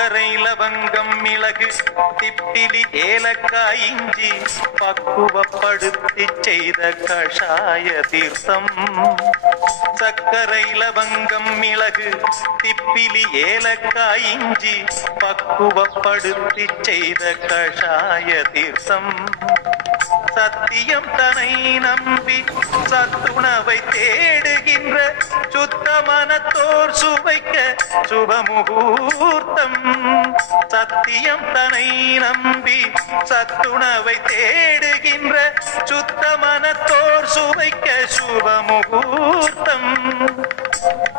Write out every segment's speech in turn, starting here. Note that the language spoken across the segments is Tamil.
சர்க்கரை லவங்கம் மிளகு திப்பிலி ஏலக்காய் இஞ்சி பக்குவப்படுத்தி செய்த கஷாய தீர்த்தம். சர்க்கரை லவங்கம் மிளகு திப்பிலி ஏலக்காய் இஞ்சி பக்குவப்படுத்தி செய்த கஷாய தீர்த்தம். சத்தியம் தனை நம்பி சத்துணவை தேடுகின்ற சுத்தமனத்தோர் சுவைக்க சுபமுகூர்த்தம். சத்தியம் தனை நம்பி சத்துணவை தேடுகின்ற சுத்தமனத்தோர் சுவைக்க சுபமுகூர்த்தம்.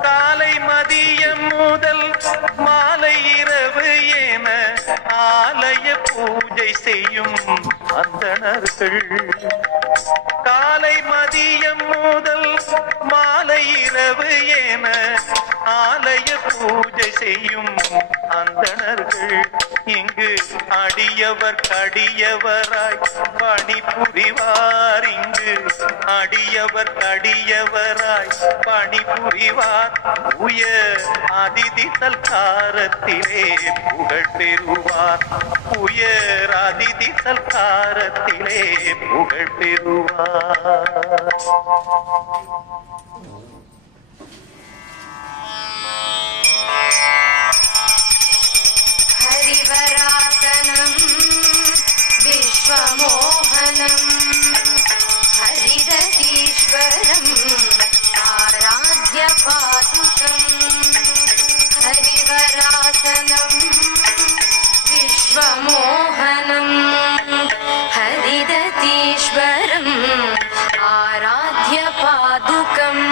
காலை மதியம் முதல் மாலை இரவு என ஆலய பூஜை செய்யும் அந்தணர்கள். காலை மதியம் முதல் மாலை இரவு என ஆலய பூஜை செய்யும் அந்தணர்கள். இங்கு அடியவர் கடியவராய் பணிபுரிவார். இங்கு அடியவர் கடியவராய் பணிபுரிவார். உயர் அதிதி சல்காரத்திலே புகழ் பெறுவார். உயர் அதிதி சல்காரத்திலே புகழ் பெறுவார். ஹரிவராசனம் விஸ்வமோகனம் ஹரிதீஸ்வரம் ஆராத்ய பாதுகம். ஹரிவராசனம் விஸ்வமோகனம் ஹரிதீஸ்வரம் ஆராத்ய பாதுகம்.